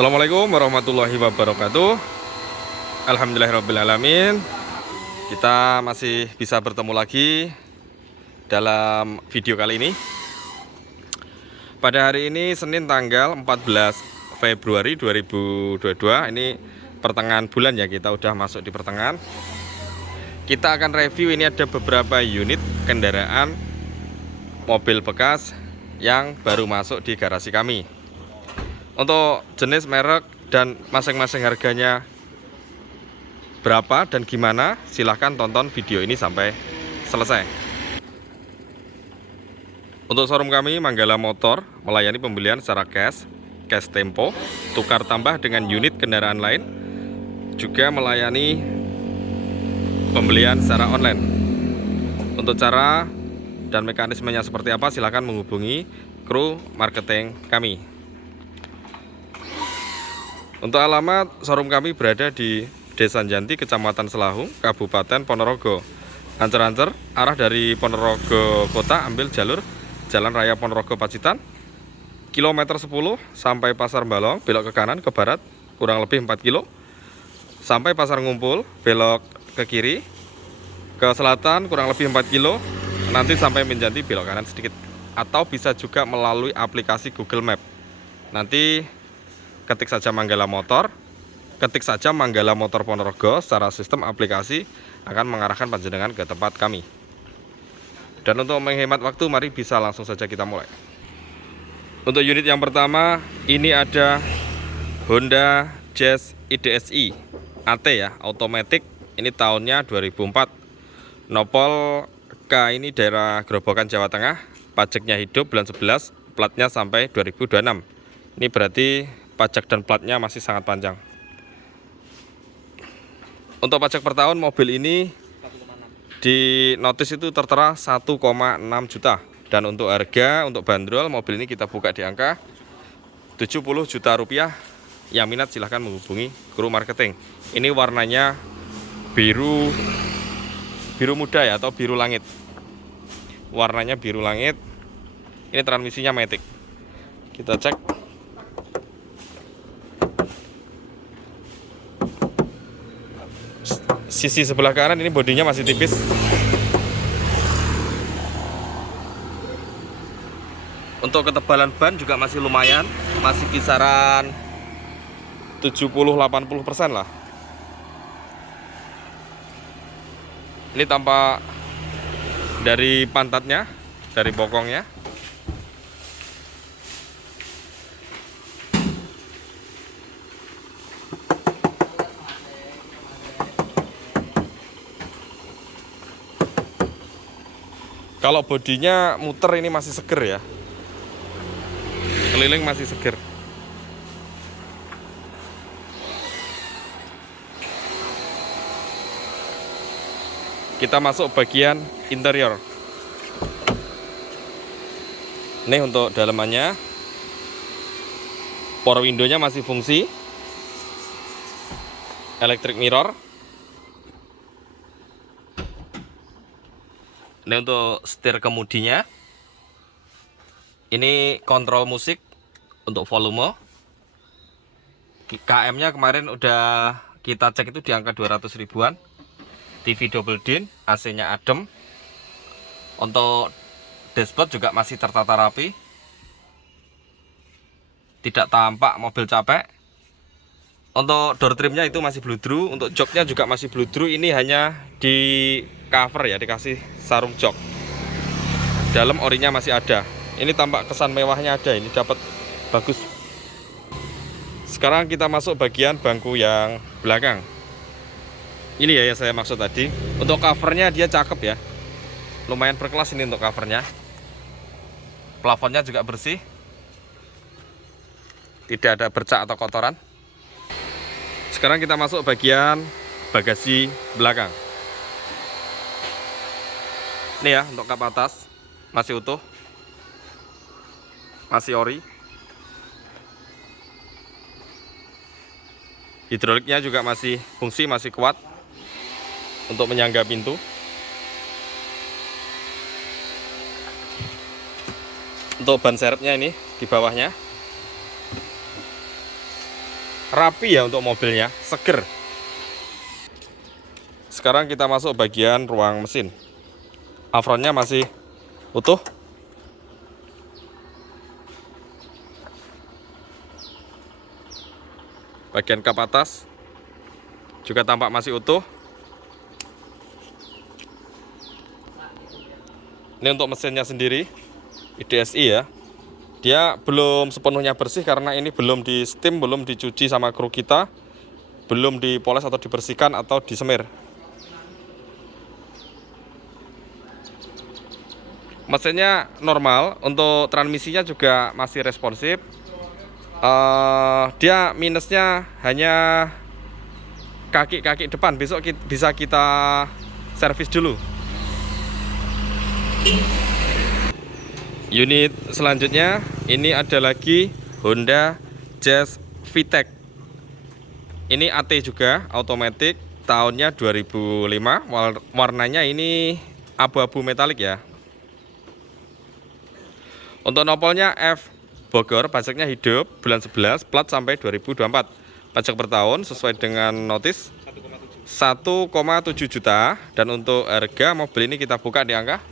Assalamualaikum warahmatullahi wabarakatuh. Alhamdulillahirrabbilalamin. Kita masih bisa bertemu lagi dalam video kali ini. Pada hari ini Senin tanggal 14 Februari 2022. Ini pertengahan bulan ya, kita udah masuk di pertengahan. Kita akan review, ini ada beberapa unit kendaraan mobil bekas yang baru masuk di garasi kami. Untuk jenis, merek, dan masing-masing harganya berapa dan gimana, silahkan tonton video ini sampai selesai. Untuk showroom kami Manggala Motor melayani pembelian secara cash tempo, tukar tambah dengan unit kendaraan lain, juga melayani pembelian secara online. Untuk cara dan mekanismenya seperti apa, silahkan menghubungi kru marketing kami. Untuk alamat, showroom kami berada di Desa Janti, Kecamatan Selahung, Kabupaten Ponorogo. Ancer-ancer, arah dari Ponorogo Kota, ambil jalur Jalan Raya Ponorogo Pacitan, kilometer 10 sampai Pasar Balong, belok ke kanan ke barat, kurang lebih 4 kilo. Sampai Pasar Ngumpul, belok ke kiri, ke selatan kurang lebih 4 kilo, nanti sampai Menjanti belok kanan sedikit. Atau bisa juga melalui aplikasi Google Map. Nanti ketik saja Manggala Motor, ketik saja Manggala Motor Ponorogo, secara sistem aplikasi akan mengarahkan panjenengan ke tempat kami. Dan untuk menghemat waktu, mari bisa langsung saja kita mulai. Untuk unit yang pertama, ini ada Honda Jazz IDSI AT ya, automatic. Ini tahunnya 2004. Nopol K, ini daerah Grobogan, Jawa Tengah. Pajaknya hidup bulan 11, platnya sampai 2026. Ini berarti pajak dan platnya masih sangat panjang. Untuk pajak per tahun, mobil ini di notis itu tertera 1,6 juta. Dan untuk harga, untuk bandrol, mobil ini kita buka di angka 70 juta rupiah. Yang minat silahkan menghubungi kru marketing. Ini warnanya biru muda ya, atau biru langit. Warnanya biru langit. Ini transmisinya matic. Kita cek. Sisi sebelah kanan ini bodinya masih tipis. Untuk ketebalan ban juga masih lumayan, masih kisaran 70-80% lah. Ini tampak dari pantatnya, dari bokongnya. Kalau bodinya muter ini masih seger ya, keliling masih seger. Kita masuk bagian interior. Ini untuk dalamannya, power window-nya masih fungsi, electric mirror. Ini untuk setir kemudinya. Ini kontrol musik untuk volume. KM-nya kemarin udah kita cek itu di angka 200 ribuan. TV double din, AC-nya adem. Untuk dashboard juga masih tertata rapi. Tidak tampak mobil capek. Untuk door trimnya itu masih bludru. Untuk joknya juga masih bludru. Ini hanya di cover ya, dikasih sarung jok. Dalam orinya masih ada. Ini tampak kesan mewahnya ada, ini dapat bagus. Sekarang kita masuk bagian bangku yang belakang. Ini ya yang saya maksud tadi. Untuk covernya dia cakep ya, lumayan berkelas ini untuk covernya. Plafonnya juga bersih, tidak ada bercak atau kotoran. Sekarang kita masuk bagian bagasi belakang. Ini ya, untuk kap atas masih utuh, masih ori. Hidroliknya juga masih fungsi, masih kuat untuk menyangga pintu. Untuk ban serepnya ini di bawahnya rapi ya untuk mobilnya, seger. Sekarang kita masuk bagian ruang mesin. Afronnya masih utuh. Bagian kap atas juga tampak masih utuh. Ini untuk mesinnya sendiri, IDSI ya. Dia belum sepenuhnya bersih karena ini belum di steam, belum dicuci sama kru kita, belum dipoles atau dibersihkan atau disemir. Mesinnya normal, untuk transmisinya juga masih responsif. Dia minusnya hanya kaki-kaki depan, besok bisa kita servis dulu. Unit selanjutnya ini ada lagi Honda Jazz VTEC. Ini AT juga, automatic, tahunnya 2005. Warnanya ini abu-abu metalik ya. Untuk nopolnya F Bogor, pajaknya hidup, bulan 11, plat sampai 2024. Pajak per tahun sesuai dengan notis 1,7 juta. Dan untuk harga mobil ini kita buka di angka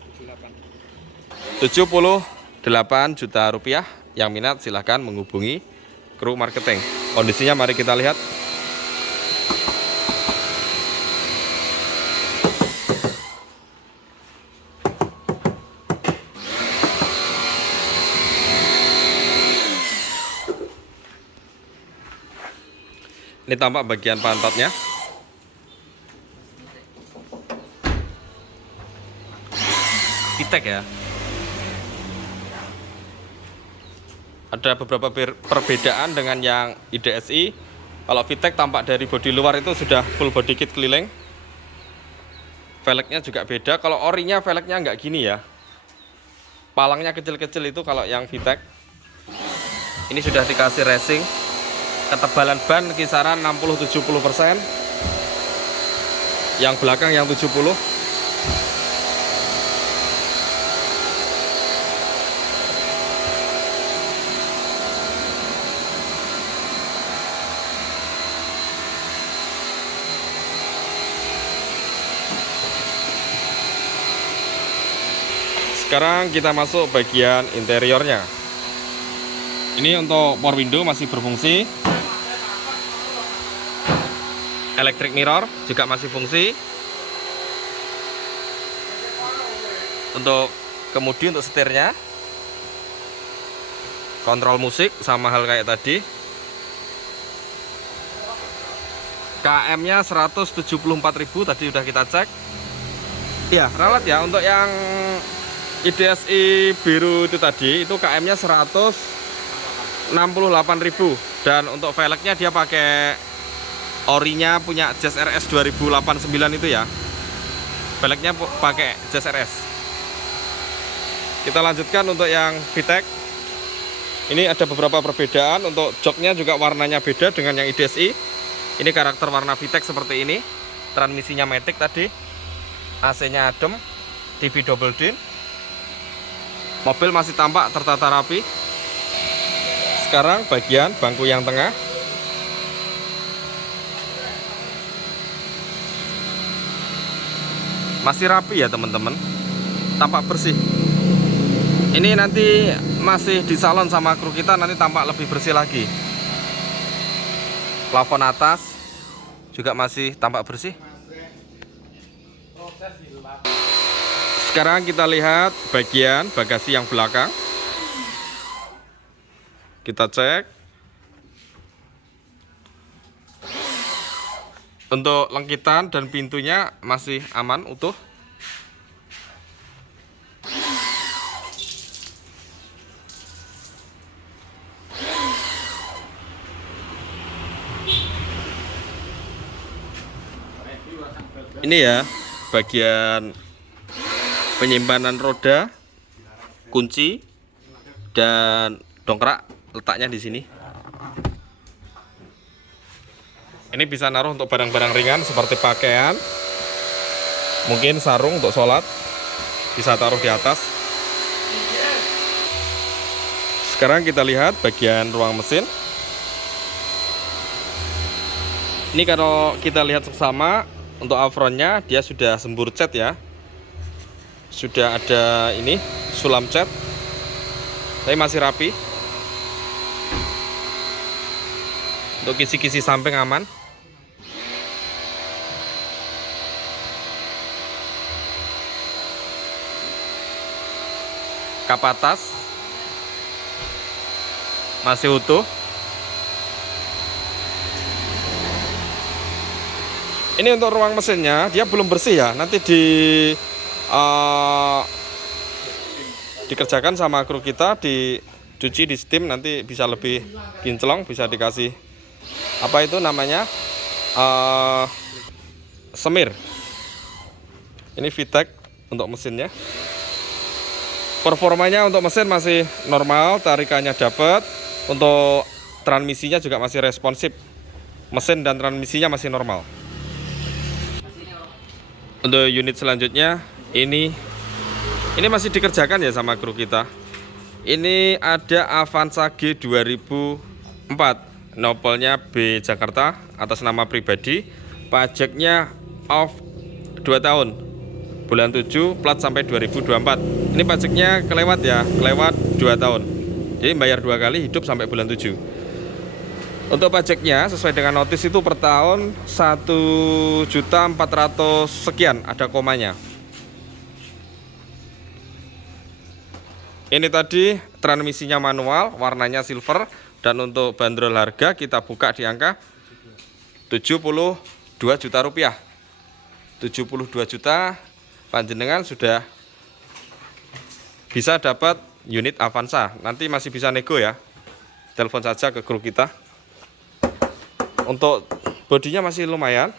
78 juta rupiah. Yang minat silahkan menghubungi kru marketing. Kondisinya mari kita lihat. Ini tampak bagian pantatnya. VTEC ya. Ada beberapa perbedaan dengan yang IDSI. Kalau VTEC tampak dari bodi luar itu sudah full body kit keliling. Velgnya juga beda. Kalau orinya velgnya nggak gini ya. Palangnya kecil-kecil itu kalau yang VTEC. Ini sudah dikasih racing. Ketebalan ban kisaran 60-70%. Yang belakang yang 70%. Sekarang kita masuk bagian interiornya. Ini untuk power window masih berfungsi. Electric mirror juga masih fungsi. Untuk kemudi untuk setirnya. Kontrol musik sama hal kayak tadi. KM-nya 174.000 tadi sudah kita cek. Ya, ralat ya untuk yang IDSI biru itu tadi, itu KM-nya 168.000. Dan untuk velgnya dia pakai orinya punya Jazz RS 2089 itu ya. Velgnya pakai Jazz RS. Kita lanjutkan untuk yang VTEC. Ini ada beberapa perbedaan. Untuk joknya juga warnanya beda dengan yang IDSI. Ini karakter warna VTEC seperti ini. Transmisinya matic tadi. AC-nya adem. TV double din. Mobil masih tampak tertata rapi. Sekarang bagian bangku yang tengah. Masih rapi ya teman-teman. Tampak bersih. Ini nanti masih di salon sama kru kita, nanti tampak lebih bersih lagi. Plafon atas juga masih tampak bersih. Sekarang kita lihat bagian bagasi yang belakang. Kita cek. Untuk lengkitan dan pintunya masih aman, utuh. Ini ya bagian penyimpanan roda, kunci, dan dongkrak letaknya di sini. Ini bisa naruh untuk barang-barang ringan seperti pakaian, mungkin sarung untuk sholat, bisa taruh di atas. Sekarang kita lihat bagian ruang mesin. Ini kalau kita lihat seksama untuk apronnya dia sudah sembur cat ya. Sudah ada ini sulam cat. Tapi masih rapi. Untuk kisi-kisi samping aman. Kap atas masih utuh. Ini untuk ruang mesinnya, dia belum bersih ya. Nanti dikerjakan sama kru kita, dicuci, di steam, nanti bisa lebih kinclong, bisa dikasih apa itu namanya semir. Ini VTEC untuk mesinnya. Performanya untuk mesin masih normal, tarikannya dapat. Untuk transmisinya juga masih responsif. Mesin dan transmisinya masih normal. Untuk unit selanjutnya ini masih dikerjakan ya sama kru kita. Ini ada Avanza G 2004, nopolnya B Jakarta atas nama pribadi, pajaknya off 2 tahun, bulan 7, plat sampai 2024. Ini pajaknya kelewat ya, kelewat 2 tahun. Jadi bayar 2 kali, hidup sampai bulan 7. Untuk pajaknya sesuai dengan notis itu per tahun 1.400.000 sekian, ada komanya. Ini tadi transmisinya manual, warnanya silver, dan untuk bandrol harga kita buka di angka 72 juta rupiah. 72 juta panjenengan sudah bisa dapat unit Avanza. Nanti masih bisa nego ya. Telepon saja ke kru kita. Untuk bodinya masih lumayan,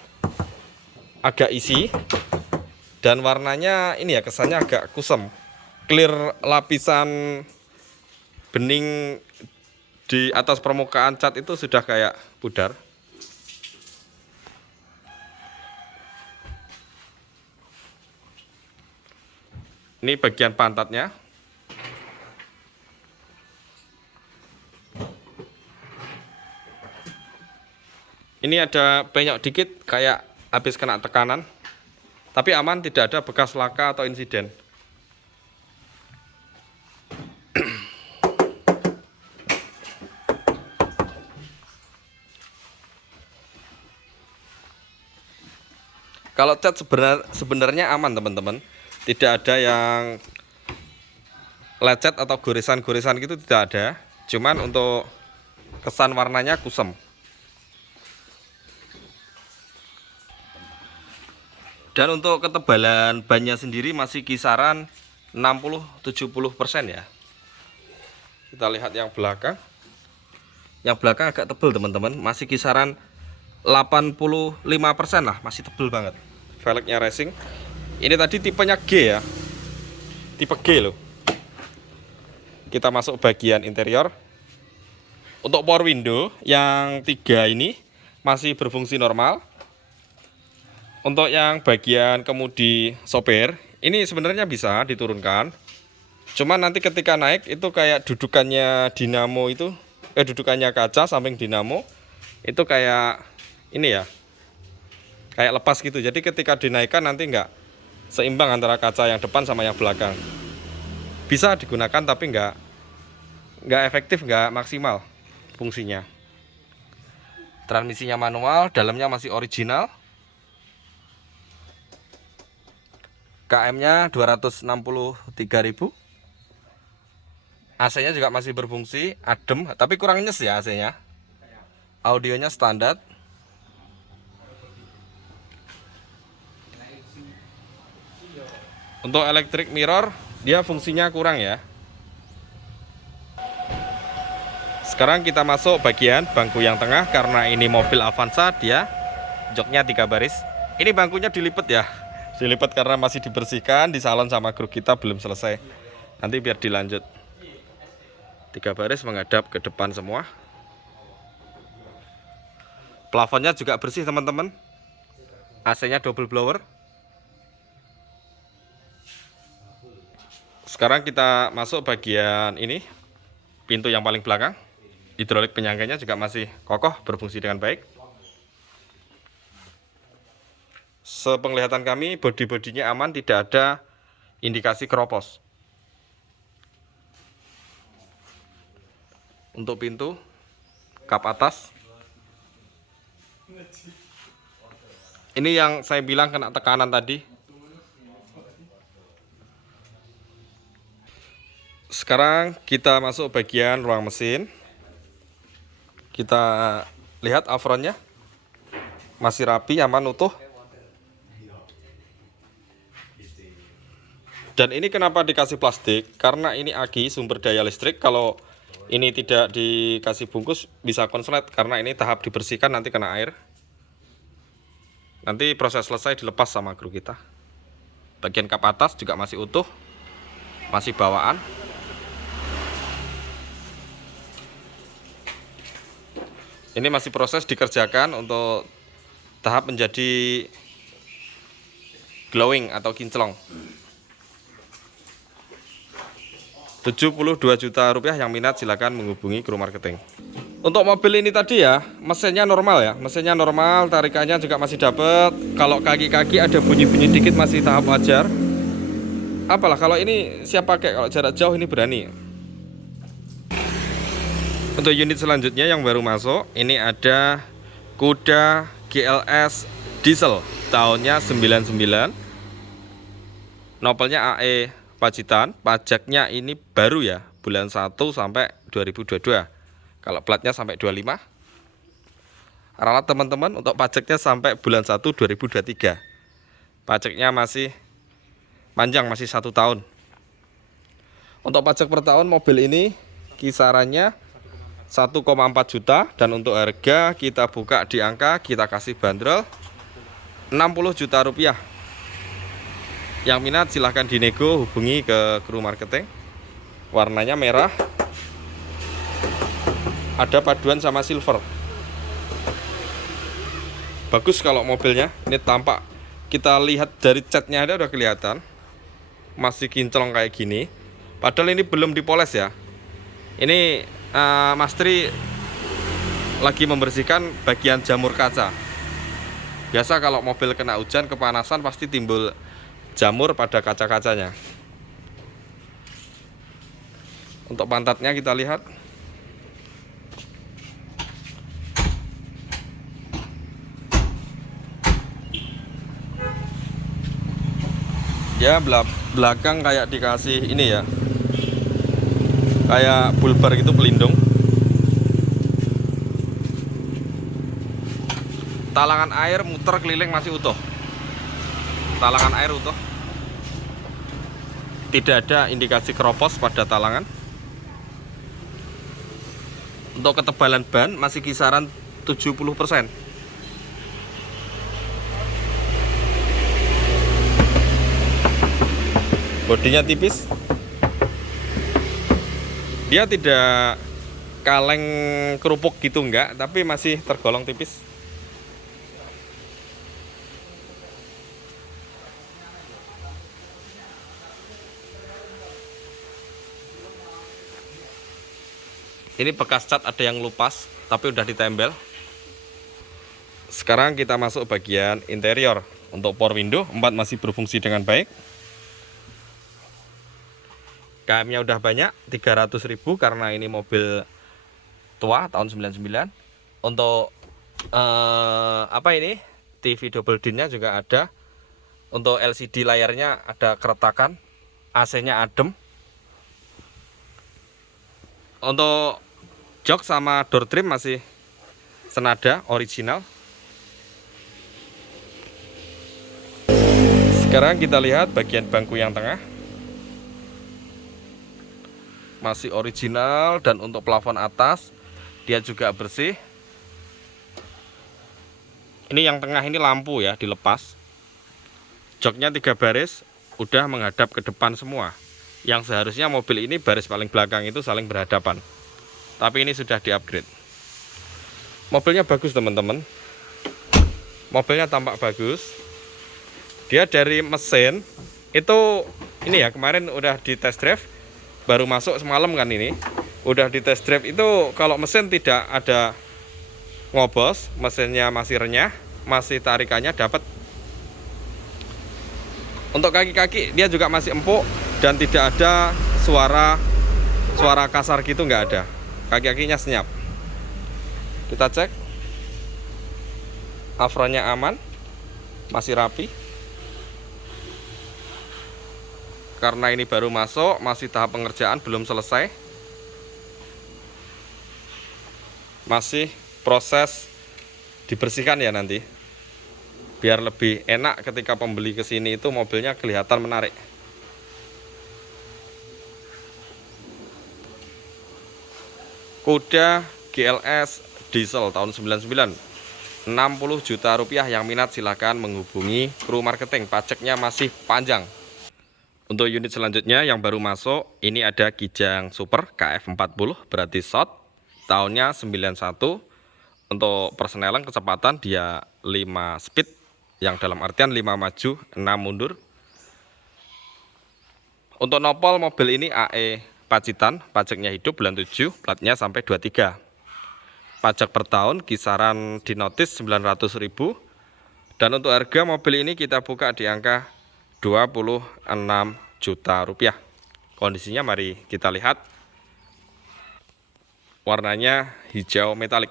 agak isi, dan warnanya ini ya kesannya agak kusam, clear, lapisan bening di atas permukaan cat itu sudah kayak pudar. Ini bagian pantatnya. Ini ada penyok dikit kayak habis kena tekanan. Tapi aman, tidak ada bekas laka atau insiden. Kalau cat sebenarnya aman teman-teman. Tidak ada yang lecet atau goresan-goresan gitu, tidak ada. Cuman untuk kesan warnanya kusam. Dan untuk ketebalan bannya sendiri masih kisaran 60-70% ya. Kita lihat yang belakang. Yang belakang agak tebal teman-teman, masih kisaran 85% lah, masih tebal banget. Velgnya racing. Ini tadi tipenya G ya. Tipe G loh. Kita masuk bagian interior. Untuk power window yang 3 ini masih berfungsi normal. Untuk yang bagian kemudi sopir, ini sebenarnya bisa diturunkan. Cuman nanti ketika naik itu kayak dudukannya dinamo itu, dudukannya kaca samping dinamo itu kayak ini ya, kayak lepas gitu. Jadi ketika dinaikkan nanti nggak seimbang antara kaca yang depan sama yang belakang. Bisa digunakan tapi nggak efektif, nggak maksimal fungsinya. Transmisinya manual, dalamnya masih original. KM-nya 263.000. AC-nya juga masih berfungsi, adem, tapi kurang nyes ya AC-nya. Audionya standar. Untuk electric mirror, dia fungsinya kurang ya. Sekarang kita masuk bagian bangku yang tengah, karena ini mobil Avanza, dia joknya 3 baris. Ini bangkunya dilipat ya. Dilipat karena masih dibersihkan di salon sama kru kita, belum selesai. Nanti biar dilanjut. 3 baris menghadap ke depan semua. Plafonnya juga bersih teman-teman. AC-nya double blower. Sekarang kita masuk bagian ini, pintu yang paling belakang. Hidrolik penyangganya juga masih kokoh, berfungsi dengan baik. sepenglihatan kami bodi-bodinya aman, tidak ada indikasi keropos. Untuk pintu, kap atas, ini yang saya bilang kena tekanan tadi. Sekarang kita masuk bagian ruang mesin. Kita lihat apronnya masih rapi, aman, utuh. Dan ini kenapa dikasih plastik? Karena ini aki sumber daya listrik. Kalau ini tidak dikasih bungkus bisa konslet, karena ini tahap dibersihkan nanti kena air. Nanti proses selesai dilepas sama kru kita. Bagian kap atas juga masih utuh, masih bawaan. Ini masih proses dikerjakan untuk tahap menjadi glowing atau kinclong. 72 juta rupiah, yang minat silakan menghubungi kru marketing. Untuk mobil ini tadi ya, mesinnya normal ya, mesinnya normal, tarikannya juga masih dapat. Kalau kaki-kaki ada bunyi-bunyi dikit masih tahap wajar. Apalah kalau ini siap pakai, kalau jarak jauh ini berani. Untuk unit selanjutnya yang baru masuk, ini ada Kuda GLS diesel, tahunnya 99, nopelnya AE Pacitan, pajaknya ini baru ya, bulan 1 sampai 2022. Kalau platnya sampai 25. Ralat teman-teman, untuk pajaknya sampai bulan 1 2023. Pajaknya masih panjang, masih 1 tahun. Untuk pajak per tahun mobil ini kisarannya 1,4 juta, dan untuk harga kita buka di angka, kita kasih bandrol 60 juta rupiah. Yang minat silahkan dinego, hubungi ke kru marketing. Warnanya merah, ada paduan sama silver. Bagus kalau mobilnya, ini tampak, kita lihat dari catnya ada udah kelihatan masih kinclong kayak gini. Padahal ini belum dipoles ya. Ini Mas Tri lagi membersihkan bagian jamur kaca. Biasa kalau mobil kena hujan, kepanasan, pasti timbul jamur pada kaca-kacanya. Untuk pantatnya kita lihat. Ya, belakang kayak dikasih ini ya, kayak bulbar gitu, pelindung. Talangan air muter keliling masih utuh. Talangan air utuh. Tidak ada indikasi keropos pada talangan. Untuk ketebalan ban masih kisaran 70%. Bodinya tipis. Dia tidak kaleng kerupuk gitu enggak, tapi masih tergolong tipis. Ini bekas cat ada yang lupas, tapi udah ditempel. Sekarang kita masuk bagian interior. Untuk power window 4 masih berfungsi dengan baik. KM-nya udah banyak, 300.000, karena ini mobil tua tahun 99. Untuk apa ini? TV double din-nya juga ada. Untuk LCD layarnya ada keretakan. AC-nya adem. Untuk jok sama door trim masih senada, original. Sekarang kita lihat bagian bangku yang tengah. Masih original, dan untuk plafon atas dia juga bersih. Ini yang tengah ini lampu ya, dilepas. Joknya 3 baris, udah menghadap ke depan semua. Yang seharusnya mobil ini baris paling belakang itu saling berhadapan. Tapi ini sudah di-upgrade. Mobilnya bagus teman-teman. Mobilnya tampak bagus. Dia dari mesin itu ini ya, kemarin udah di test drive. Baru masuk semalam kan ini. Udah di test drive itu, kalau mesin tidak ada ngobos, mesinnya masih renyah, masih tarikannya dapat. Untuk kaki-kaki dia juga masih empuk dan tidak ada suara kasar gitu, nggak ada. Kaki-kakinya senyap. Kita cek, afronnya aman, masih rapi. Karena ini baru masuk, masih tahap pengerjaan, belum selesai. Masih proses dibersihkan ya nanti. Biar lebih enak ketika pembeli ke sini itu mobilnya kelihatan menarik. Kuda GLS diesel tahun 99, 60 juta rupiah. Yang minat silahkan menghubungi kru marketing, pajaknya masih panjang. Untuk unit selanjutnya yang baru masuk, ini ada Kijang Super KF40, berarti short, tahunnya 91. Untuk persenelan kecepatan dia 5 speed, yang dalam artian 5 maju 6 mundur. Untuk nopol mobil ini AE Pacitan, pajaknya hidup bulan 7, platnya sampai 23. Pajak per tahun kisaran di notis 900.000. Dan untuk harga mobil ini kita buka di angka 26 juta rupiah. Kondisinya mari kita lihat. Warnanya hijau metalik.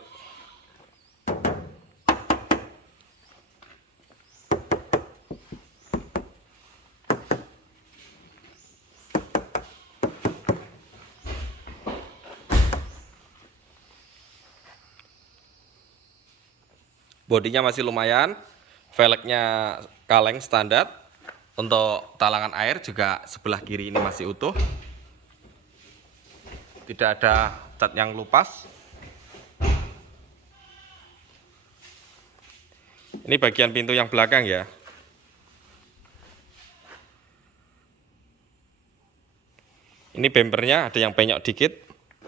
Bodinya masih lumayan, velgnya kaleng standar. Untuk talangan air juga sebelah kiri ini masih utuh, tidak ada cat yang lupas. Ini bagian pintu yang belakang ya. Ini bempernya ada yang penyok dikit,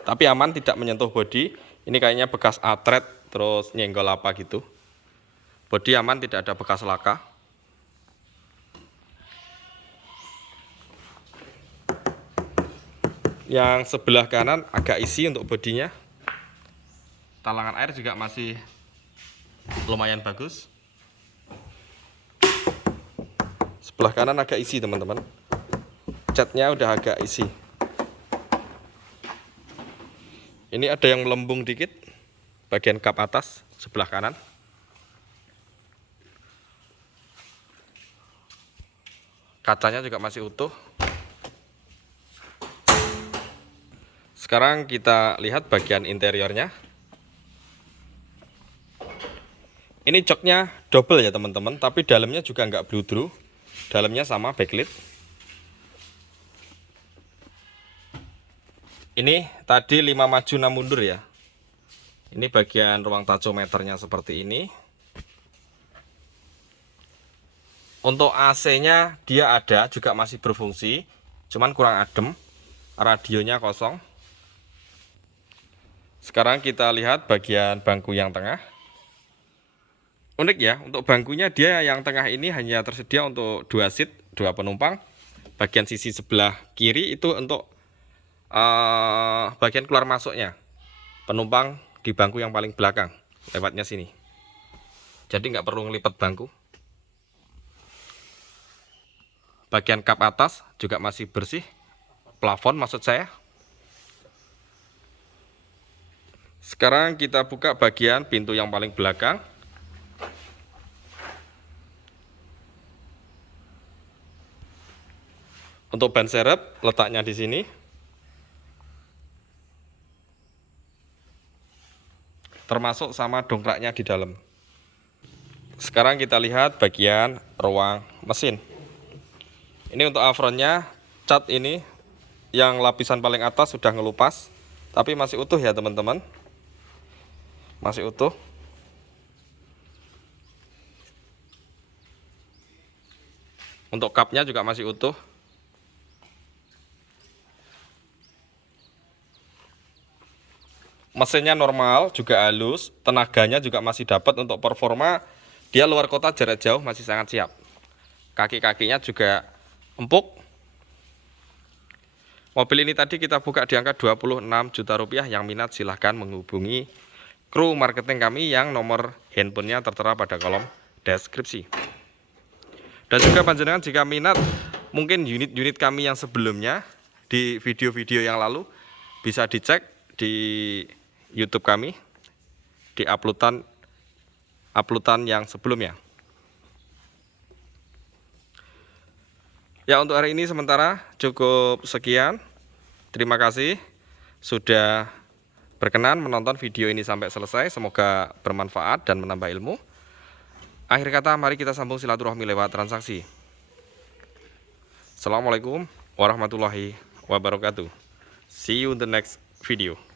tapi aman, tidak menyentuh bodi. Ini kayaknya bekas atret terus nyenggol apa gitu. Bodi aman, tidak ada bekas laka. Yang sebelah kanan agak isi untuk bodinya. Talangan air juga masih lumayan bagus. Sebelah kanan agak isi teman-teman. Catnya udah agak isi. Ini ada yang melembung dikit, bagian kap atas sebelah kanan. Kacanya juga masih utuh. Sekarang kita lihat bagian interiornya. Ini joknya double ya teman-teman, tapi dalamnya juga nggak bludru. Dalamnya sama backlit. Ini tadi 5 maju 6 mundur ya. Ini bagian ruang tachometernya seperti ini. Untuk AC-nya dia ada, juga masih berfungsi, cuman kurang adem. Radionya kosong. Sekarang kita lihat bagian bangku yang tengah. Unik ya, untuk bangkunya dia yang tengah ini hanya tersedia untuk 2 seat, 2 penumpang. Bagian sisi sebelah kiri itu untuk bagian keluar masuknya. Penumpang di bangku yang paling belakang, lewatnya sini. Jadi nggak perlu ngelipat bangku. Bagian kap atas juga masih bersih. Plafon maksud saya. Sekarang kita buka bagian pintu yang paling belakang. Untuk ban serep letaknya di sini. Termasuk sama dongkraknya di dalam. Sekarang kita lihat bagian ruang mesin. Ini untuk afronnya, cat ini yang lapisan paling atas sudah ngelupas, tapi masih utuh ya teman-teman. Masih utuh. Untuk kapnya juga masih utuh. Mesinnya normal, juga halus, tenaganya juga masih dapat. Untuk performa dia luar kota jarak jauh masih sangat siap. Kaki-kakinya juga empuk. Mobil ini tadi kita buka di angka 26 juta rupiah. Yang minat silahkan menghubungi kru marketing kami yang nomor handphonenya tertera pada kolom deskripsi. Dan juga panjenengan jika minat mungkin unit-unit kami yang sebelumnya di video-video yang lalu bisa dicek di YouTube kami di uploadan yang sebelumnya. Ya, untuk hari ini sementara cukup sekian. Terima kasih sudah berkenan menonton video ini sampai selesai. Semoga bermanfaat dan menambah ilmu. Akhir kata, mari kita sambung silaturahmi lewat transaksi. Assalamualaikum warahmatullahi wabarakatuh. See you in the next video.